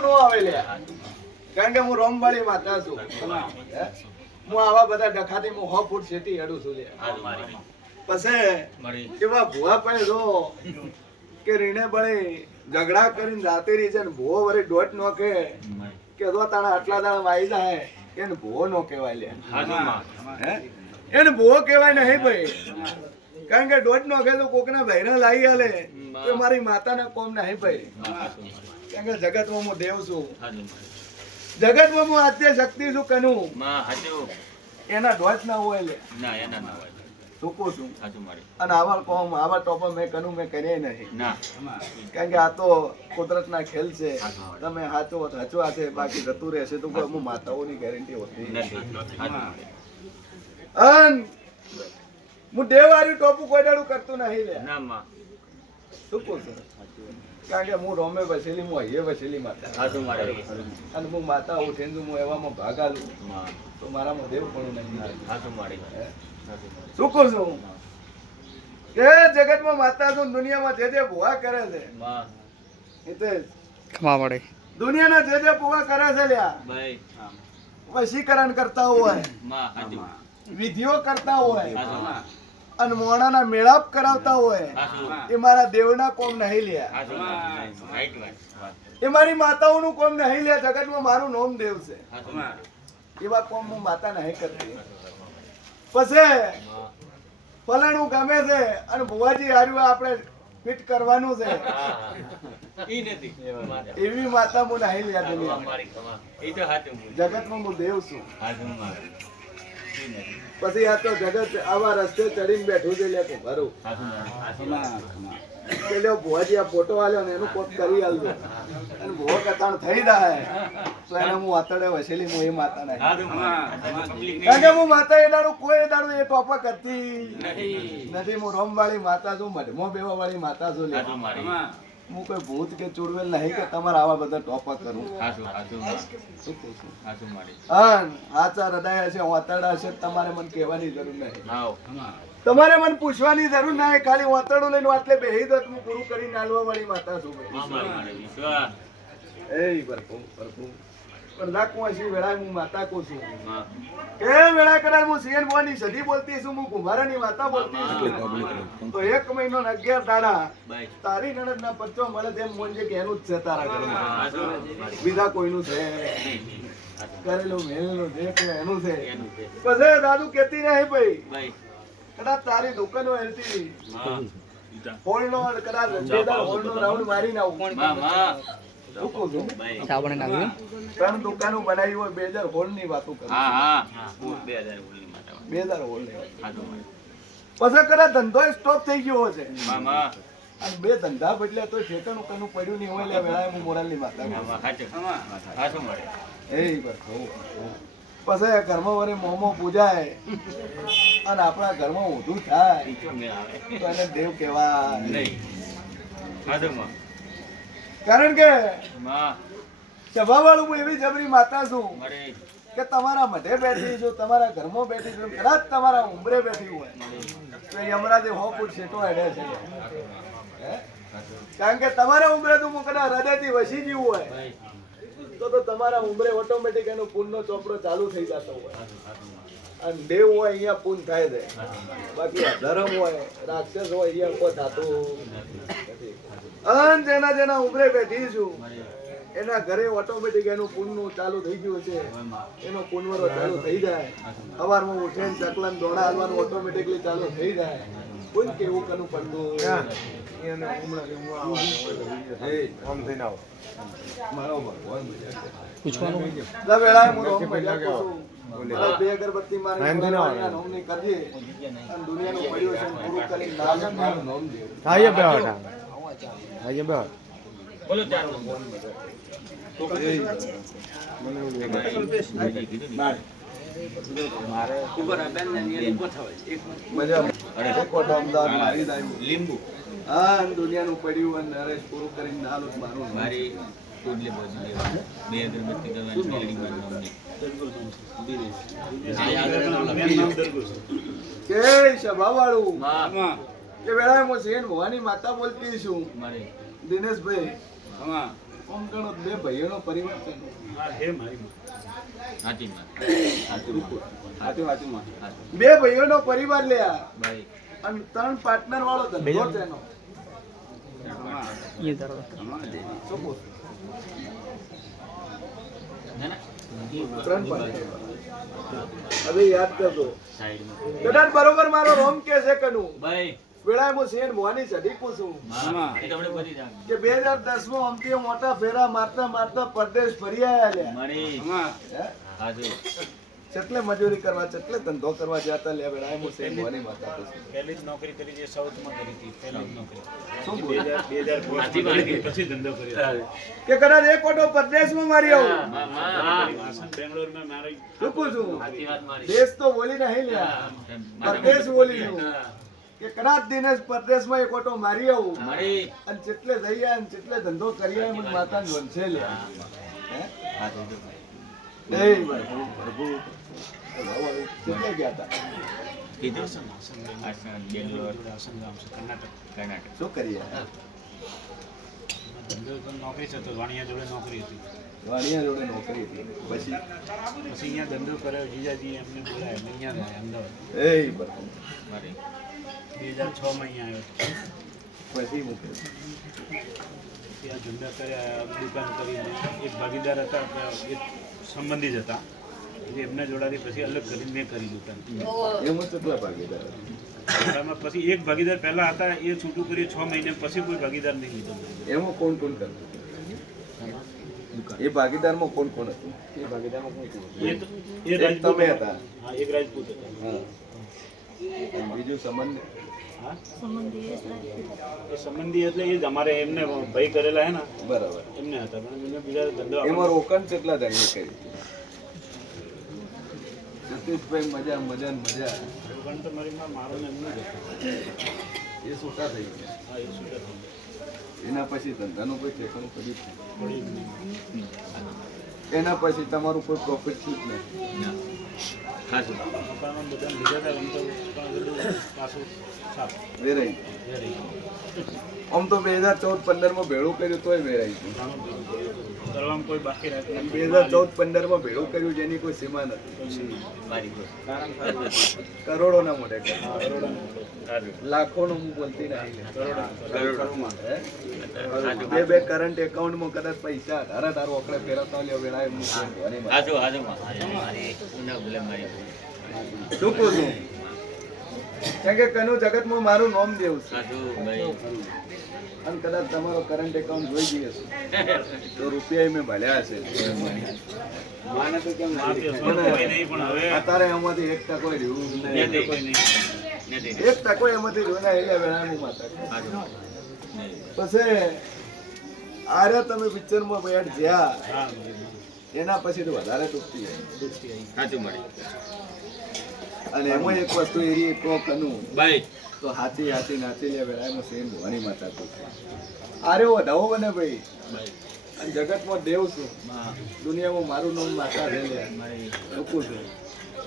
વાળું નો આવે લ્યા કારણ કે હું રોમવાળી માતા છું. હે? હું આવા બધા ડખાથી હું હો ફૂટ શેતી હેડું છું લ્યા પછી એવા ભુવા પણ જો કે રીણે બળે ઝઘડા કરીને રાતે છે ને ભુવો વળી દોઢ નો કે કે જો તારા આટલા દાડા વાઈ જાય એને ભુવો નો કહેવાય લે. એને ભુવો કહેવાય નહીં ભાઈ. કારણ કે દોઢ નો તો કોકના ભાઈના લાવી હાલે તો મારી માતાના કોમ નહીં ભાઈ. કારણ કે જગતમાં હું દેવ છું. જગતમાં હું આદ્ય શક્તિ છું કનું. એના ધ્વજ ના હોય લે. ચૂકું છું. અને આવા કોમ આવા ટોપા મેં કનું મેં કર્યા નહીં. કારણ કે આ તો કુદરતના ખેલ છે. તમે બાકી જતું રહેશે તો કોઈ અમુક માતાઓની ગેરંટી હોતી અન હું દેવારી ટોપું કોઈ દાડું કરતું નહીં લે. શું કહું છું? કારણ કે હું રોમે વસેલી હું અહીંયા વસેલી માતા. અને હું માતા ઉઠીને હું એવામાં ભાગા લઉં તો મારામાં દેવ પણ નહીં શું કહું છું? કે જગતમાં માતા છું દુનિયામાં જે જે ભૂવા કરે છે એ ખમા પડે દુનિયાના જે જે ભૂવા કરે છે લ્યા વશીકરણ કરતા હોય વિધિઓ કરતા હોય અને મોણાના મેળાપ કરાવતા હોય એ મારા દેવના કોમ નહીં લ્યા એ મારી માતાઓનું કોમ નહીં લ્યા જગતમાં મારું નોમ દેવ છે. એવા કોમ હું માતા નહીં કરતી. પછી ફલાણું ગમે છે અને ભુવાજી હાર્યું આપણે ફિટ કરવાનું છે. એવી માતા હું નહીં લ્યા જગતમાં હું દેવ છું. પછી આ તો જગત આવા રસ્તે ચડીને બેઠું છે લે ભરું પેલો ભોજી આ ફોટો આલ્યો ને એનું કોક કરી આલજો. અને ભો કતાણ થઈ જાય. તો એને હું આતડે વસેલી હું એ માતા ને કારણ કે હું માતા એ દાડું કોઈ દાડું એ ટોપા કરતી નથી. હું રોમવાળી માતા છું મઢમો બેવા વાળી માતા છું લે. હું કોઈ ભૂત કે ચોરવેલ નહીં કે તમારે આવા બધા ટોપા કરું. છું? હાચા હૃદય હશે વાતરડા હશે તમારે મને કહેવાની જરૂર નહીં. તમારે મને પૂછવાની જરૂર નહીં ખાલી વાતરડું લઈને વાતલે બેહી દો હું પૂરું કરીને નાલવા વાળી માતા છું એ બરકું બરકું પણ વેળા હું માતા કહું છું? એ વેળા કદાચ હું સીએન બોની સધી બોલતી છું હું કુંભારાની માતા બોલતી છું. તો એક મહિનો અગિયાર દાડા તારી નણદ ના પચ્ચો મળે તેમ મોંજે કે એનું જ છે તારા ઘરમાં. બીજા કોઈનું છે? કરેલું મેલેલું જે કે એનું છે? પછી દાદુ કેતી નહીં ભાઈ. કદાચ તારી દુકાનો હોળનો કદાચ રાઉન્ડ મારીને આવું. છું. નાખ્યું? ત્રણ દુકાનો બનાવી હોય બે હજાર હોળની વાતો કરું. બે હજાર હોળની પછી ધંધો સ્ટોપ થઈ ગયો છે. અને બે ધંધા બદલ્યા તો ઠેકાણું કનું પડ્યું નહીં હોય એટલે વેળાએ હું મોરાલની માતા. પછી ઘરમાં વરે મોમો પૂજાય. અને આપણા ઘરમાં ઊંધું થાય. તો એને દેવ કહેવાય. કારણ કે સભાવાળું હું એવી જબરી માતા છું કે તમારા મઢે બેઠી જો તમારા ઘરમાં બેઠી છું કદાચ તમારા ઉંબરે બેઠી હોય તો એ યમરાજે હો ફૂટ શેટો હેડે છે. હે? કારણ કે તમારા ઉંમરે તો હું કદાચ હૃદયથી વસી ગયું હોય તો તો તમારા ઉંબરે ઓટોમેટિક એનો પૂનનો ચોપડો ચાલુ થઈ જતો હોય. અને દેવ હોય અહીંયા પૂન થાય છે. બાકી ધર્મ હોય રાક્ષસ હોય અહીંયા કોઈ થતું અન જેના જેના ઉમરે બેઠી છું એના ઘરે ઓટોમેટિક એનું પુનનું ચાલુ થઈ ગયું છે એનો પૂનવરો ચાલુ થઈ જાય. સવારમાં ઉઠે ચકલન દોડા હાલવાનું ઓટોમેટિકલી ચાલુ થઈ જાય. કોઈ કેવું કનું પડતું? મારો ભગવાન પૂછવાનું? લા વેળાએ હું રોમ ભજ્યા કરું બે અગરબત્તી મારી મોરારીના નોમની કરજે. અને દુનિયાનું પડ્યું છે પૂરું કરીને નામ મારું નોમ દે. મજા એક ઓટો અમદાવાદ બોલો ચાર આવ્યું. લીંબુ હા દુનિયાનું પડ્યું અને નરેશ પૂરું કરીને નાલું જ મારું મારી બે અગરબત્તી કરવાની બાજુ કે સભાવાળું કે વેળાએ હું સેન ભવાની માતા બોલતી છું. દિનેશભાઈ ઓમ ગણો બે ભાઈઓનો પરિવાર છે. હે મારી માં. હાચું, હાચું માં. હાચું. બે ભાઈઓનો પરિવાર લ્યા ભાઈ. અને ત્રણ પાર્ટનર વાળો ધંધો છે એનો એ તારો શું કહું? ના ના. ત્રણ partner. હવે યાદ કરજો. કદાચ બરોબર મારો રોમ કે છે કનું ભાઈ. વેળાએ સેન ભવાની સડીકું છું કે બે હજાર દસમાં અમથી મોટા ફેરા મારતા મારતા પરદેશ ફરી? હાજુ ચેટલે મજૂરી કરવા ચટલે ધંધો કરવા જતા લે વેળાએ હું સેન ભવાની માતા પહેલી જ નોકરી કરી જે સાઉથમાં કરી હતી પહેલી જ નોકરી. શું પછી ધંધો કર્યો. કે કદાચ એક ઓટો પરદેશમાં મારી આવું. બેંગ્લોરમાં મારી શું છું દેશ તો બોલી નહીં લ્યા. પરદેશ બોલી લ્યો. કે કદાચ દિનેશ પરદેશમાં એક ઓટો મારી આવું. અને જેટલે જઈએ અને જેટલે ધંધો કરી એમ માતા વંશે લે. ગયા હતા? શું કરીએ? નોકરી છે તો વાણિયા જોડે નોકરી હતી. વાણિયા જોડે નોકરી હતી. પછી? પછી અહીંયા ધંધો કર્યો જીજાજી એમને બોલાય અહીંયા અમદાવાદ. એ હજાર છ માં અહીંયા આવ્યો પછી મૂક્યો પછી આ ધંધા કર્યા દુકાન કરીને એક ભાગીદાર હતા કે એક સંબંધી જ હતા એટલે એમના જોડાથી પછી અલગ કરીને મેં કરી દુકાન એમાં કેટલા ભાગીદાર એમાં પછી એક ભાગીદાર પહેલા હતા એ છૂટું કર્યું છ મહિને પછી કોઈ ભાગીદાર નહીં લીધો એમાં કોણ કોણ કરતું એ ભાગીદારમાં કોણ કોણ હતું એ ભાગીદારમાં કોઈ એ તો- એ એક રાજપૂત તમે હતા. હતા હા એક રાજપૂત હતા હા અને બીજું સંબંધ હા એ સંબંધી એટલે એ જ. અમારે એમને ભાઈ કરેલા હે ને. બરાબર. એમને હતા. પણ એમને બીજા ધંધો એમાં રોકાણ કેટલા ધંધે કરી સતીશભાઈ મજા મજા મજા. રોકાણ તો મારી માં મારો ને એમનું એ છૂટા થઈ ગયા. હા એ શું હતું એના પછી ધંધાનું કોઈ ઠેકાણું કરી પડી જ નહીં. નહીં. એના પછી તમારું કોઈ પ્રોફિટ શું જ નથી. ના. બધા લીધા હતા એમ તો પણ બધું પાછું સાફ વેરાઈ આમ તો બે હજાર ચૌદ પંદરમાં ભેળું કર્યું તોય વેરાય બાકી બે હજાર ચૌદ પંદરમાં ભેળું કર્યું જેની કોઈ સીમા નથી. કરોડોના મોઢે. લાખો નું હું બોલતી નથી? બે બે કરંટ એકાઉન્ટમાં કદાચ પૈસા અઢાર ધારો ઓકળે ફેરવતા લ્યો વેળા શું કહું છું? કેમ કે કનું જગતમાં મારું નામ દેવું છે. અને કદાચ તમારો કરંટ એકાઉન્ટ જોઈ જઈએ તો રૂપિયા મેં ભલ્યા છે. અત્યારે એમાંથી એક ટકો રહ્યું એક ટકો એમાંથી રહ્યું એટલે માતા. પછી આર્યા તમે પિક્ચરમાં બેઠ જ્યાં એના પછી તો વધારે તૂટતી મળી. અને એમાં એક વસ્તુ એરી કહો કનું ભાઈ તો હાથી હાથી નાચી લે વેળામાં સેમ ભવાની માતા તું. આરે વધાવો બને ભાઈ. અને જગતમાં દેવ છું. માં દુનિયામાં મારું નામ માતા છે લે મારી મૂકું છું.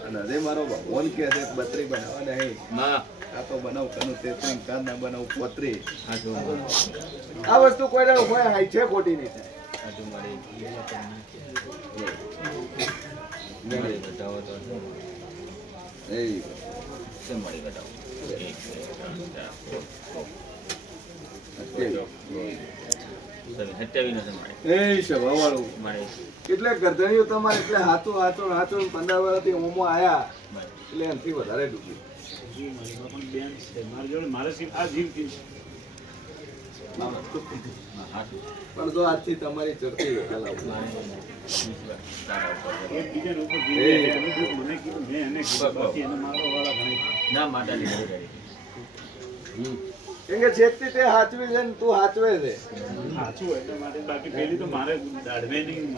અને અરે મારો ભગવાન કે છે બત્રી બનાવવા નહીં આ તો બનાવ કનું તે પણ કાન ના બનાવ પોત્રી. આ વસ્તુ કોઈ ના કોઈ હાઈ છે ખોટી નહીં થાય. હાચું you go. Somebody સ્વભાવવાળું મારી એટલે ગરદણીઓ તમારે એટલે હાથો હાથું હાથું પંદર વર્ષથી ઓમો આયા. એટલે એનાથી વધારે ડૂબી જી મારી જોડે મારે આ હાચું પણ જો આજથી તમારી ચડતી ના કેમ કે તે હાચવી છે ને તું હાચવે છે. માટે બાકી પેલી તો મારે નહીં.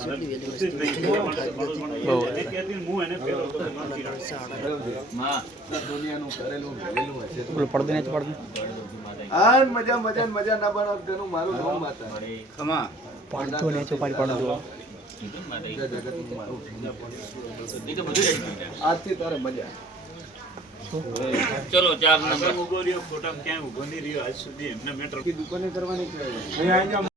ને દુનિયાનું કરેલું હશે પડદે નથી પડદે. આ મજા મજા મજા ના બનાવ તેનું મારું નામ માતા ને પાડો આજથી તારે મજા. ચલો ચાર નંબર. ઊભો રહ્યો ફોટા ક્યાંય ઊભો નહીં રહ્યો આજ સુધી એમને મેં દુકાને કરવાની કહેવાય.